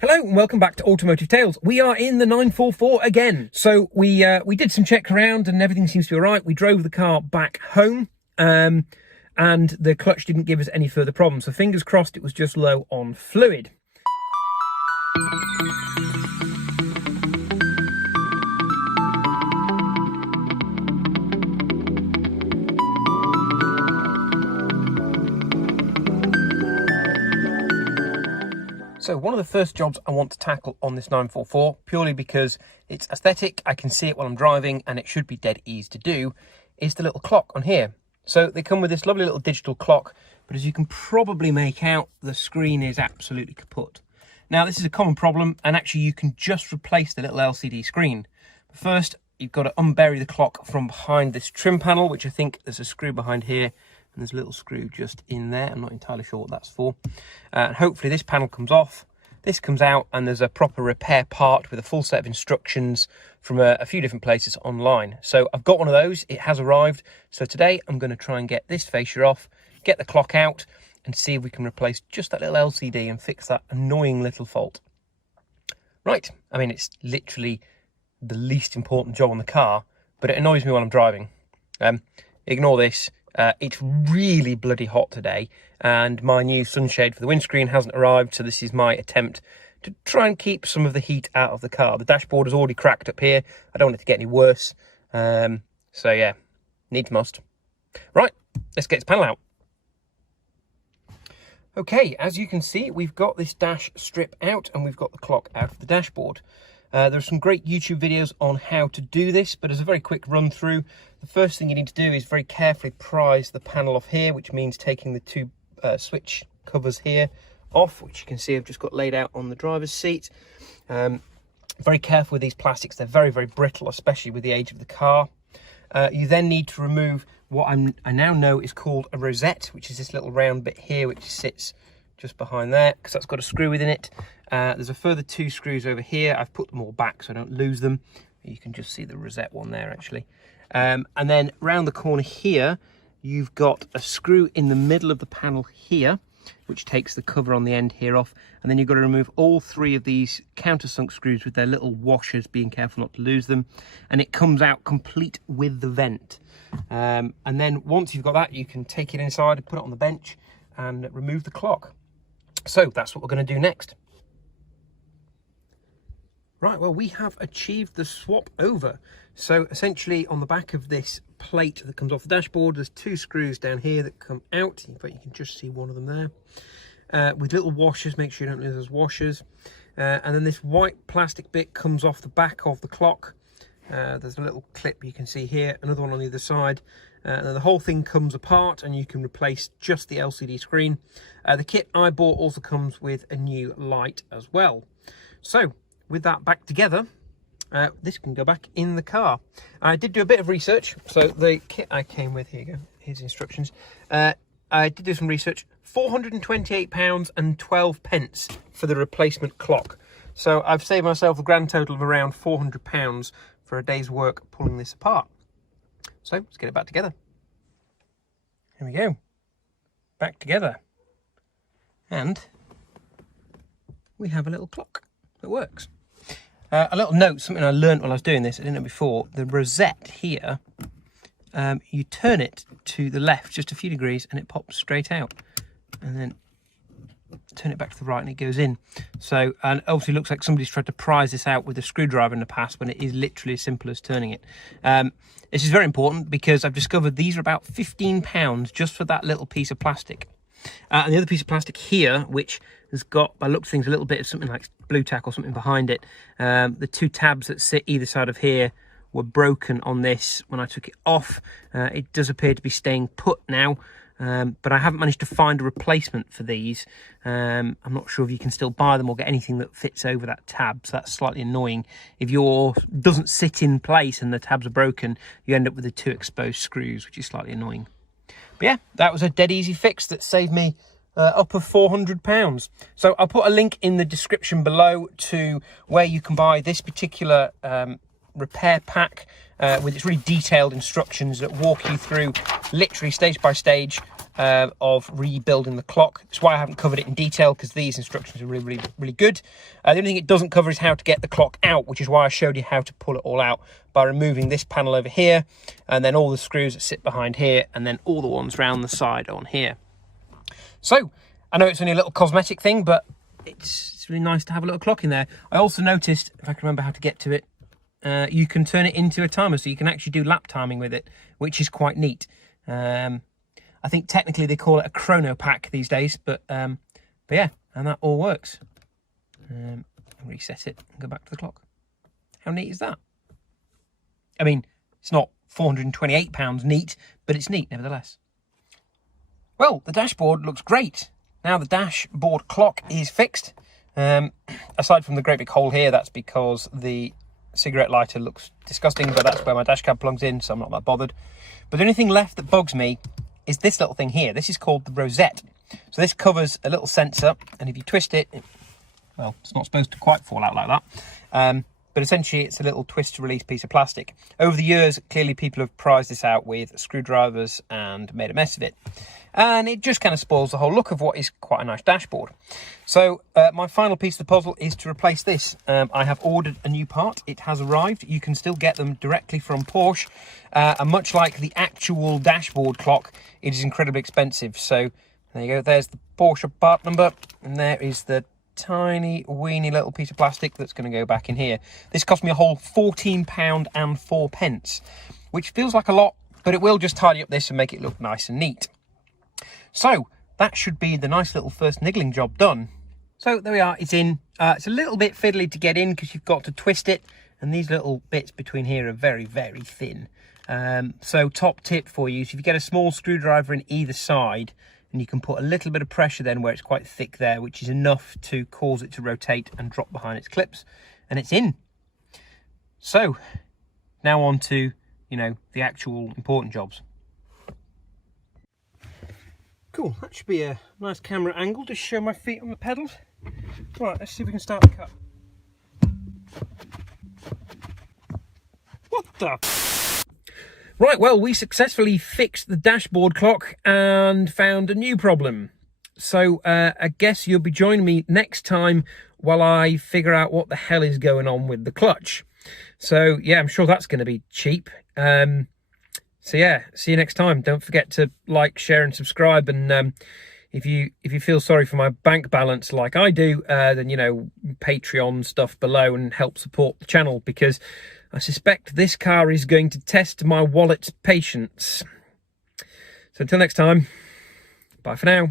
Hello and welcome back to Automotive Tales. We are in the 944 again. So we did some check around and everything seems to be all right. We drove the car back home and the clutch didn't give us any further problems. So fingers crossed it was just low on fluid. So one of the first jobs I want to tackle on this 944, purely because it's aesthetic, I can see it while I'm driving and it should be dead easy to do, is the little clock on here. So they come with this lovely little digital clock, but as you can probably make out, the screen is absolutely kaput. Now this is a common problem, and actually you can just replace the little LCD screen. But first, you've got to unbury the clock from behind this trim panel, which I think there's a screw behind here. And there's a little screw just in there. I'm not entirely sure what that's for. Hopefully this panel comes off. This comes out and there's a proper repair part with a full set of instructions from a few different places online. So I've got one of those. It has arrived. So today I'm going to try and get this fascia off, get the clock out and see if we can replace just that little LCD and fix that annoying little fault. Right. I mean, it's literally the least important job on the car, but it annoys me while I'm driving. Ignore this. It's really bloody hot today and my new sunshade for the windscreen hasn't arrived, so this is my attempt to try and keep some of the heat out of the car. The dashboard is already cracked up here. I don't want it to get any worse. So yeah, needs must. Right, let's get this panel out. Okay, as you can see, we've got this dash strip out and we've got the clock out of the dashboard. There are some great YouTube videos on how to do this, but as a very quick run through, the first thing you need to do is very carefully prise the panel off here, which means taking the two switch covers here off, which you can see I've just got laid out on the driver's seat. Very careful with these plastics, they're very, very brittle, especially with the age of the car. You then need to remove what I now know is called a rosette, which is this little round bit here, which sits just behind there, because that's got a screw within it. There's a further two screws over here. I've put them all back so I don't lose them. You can just see the rosette one there actually. And then round the corner here, you've got a screw in the middle of the panel here, which takes the cover on the end here off. And then you've got to remove all three of these countersunk screws with their little washers, being careful not to lose them. And it comes out complete with the vent. And then once you've got that, you can take it inside and put it on the bench and remove the clock. So that's what we're going to do next. Right, well, we have achieved the swap over. So essentially on the back of this plate that comes off the dashboard, there's two screws down here that come out. In fact, you can just see one of them there. With little washers, make sure you don't lose those washers. And then this white plastic bit comes off the back of the clock. There's a little clip you can see here, another one on the other side. And then the whole thing comes apart and you can replace just the LCD screen. The kit I bought also comes with a new light as well. So with that back together, this can go back in the car. I did do a bit of research. So the kit I came with, here you go, here's the instructions. I did do some research, £428 and 12 pence for the replacement clock. So I've saved myself a grand total of around £400 for a day's work pulling this apart. So let's get it back together. Here we go, back together. And we have a little clock that works. A little note, something I learned while I was doing this, I didn't know before, the rosette here, you turn it to the left just a few degrees and it pops straight out. And then turn it back to the right and it goes in. So, and obviously looks like somebody's tried to prise this out with a screwdriver in the past when it is literally as simple as turning it. This is very important because I've discovered these are about £15 just for that little piece of plastic. And the other piece of plastic here, which has got, by the looks of things, a little bit of something like blue tack or something behind it. The two tabs that sit either side of here were broken on this when I took it off. It does appear to be staying put now, but I haven't managed to find a replacement for these. I'm not sure if you can still buy them or get anything that fits over that tab, so that's slightly annoying. If yours doesn't sit in place and the tabs are broken, you end up with the two exposed screws, which is slightly annoying. But yeah, that was a dead easy fix that saved me up of £400. So I'll put a link in the description below to where you can buy this particular repair pack with its really detailed instructions that walk you through literally stage by stage of rebuilding the clock. That's why I haven't covered it in detail, because these instructions are really good. The only thing it doesn't cover is how to get the clock out, which is why I showed you how to pull it all out by removing this panel over here, and then all the screws that sit behind here, and then all the ones round the side on here. So I know it's only a little cosmetic thing, but it's really nice to have a little clock in there. I also noticed, if I can remember how to get to it, you can turn it into a timer, so you can actually do lap timing with it, which is quite neat. I think technically they call it a chrono pack these days, but yeah, and that all works. Reset it and go back to the clock. How neat is that? I mean, it's not £428 neat, but it's neat nevertheless. Well, the dashboard looks great. Now the dashboard clock is fixed. Aside from the great big hole here, that's because the cigarette lighter looks disgusting, but that's where my dash cab plugs in, so I'm not that bothered. But the only thing left that bugs me is this little thing here. This is called the rosette. So this covers a little sensor, and if you twist it, well, it's not supposed to quite fall out like that. But essentially it's a little twist to release piece of plastic. Over the years, clearly people have prized this out with screwdrivers and made a mess of it. And it just kind of spoils the whole look of what is quite a nice dashboard. So my final piece of the puzzle is to replace this. I have ordered a new part. It has arrived. You can still get them directly from Porsche. And much like the actual dashboard clock, it is incredibly expensive. So there you go. There's the Porsche part number. And there is the tiny, weeny little piece of plastic that's going to go back in here. This cost me a whole £14 and 4 pence, which feels like a lot, but it will just tidy up this and make it look nice and neat. So that should be the nice little first niggling job done. So there we are, it's in. It's a little bit fiddly to get in because you've got to twist it, and these little bits between here are very thin. So top tip for you is if you get a small screwdriver in either side, and you can put a little bit of pressure then where it's quite thick there, which is enough to cause it to rotate and drop behind its clips, and it's in. So now on to, you know, the actual important jobs. Cool, that should be a nice camera angle to show my feet on the pedals. Right, let's see if we can start the cut. What the? Right, well, we successfully fixed the dashboard clock and found a new problem. So I guess you'll be joining me next time while I figure out what the hell is going on with the clutch. So yeah, I'm sure that's going to be cheap. So yeah, see you next time. Don't forget to like, share and subscribe. And if you feel sorry for my bank balance like I do, then, you know, Patreon stuff below and help support the channel, because I suspect this car is going to test my wallet's patience. So until next time, bye for now.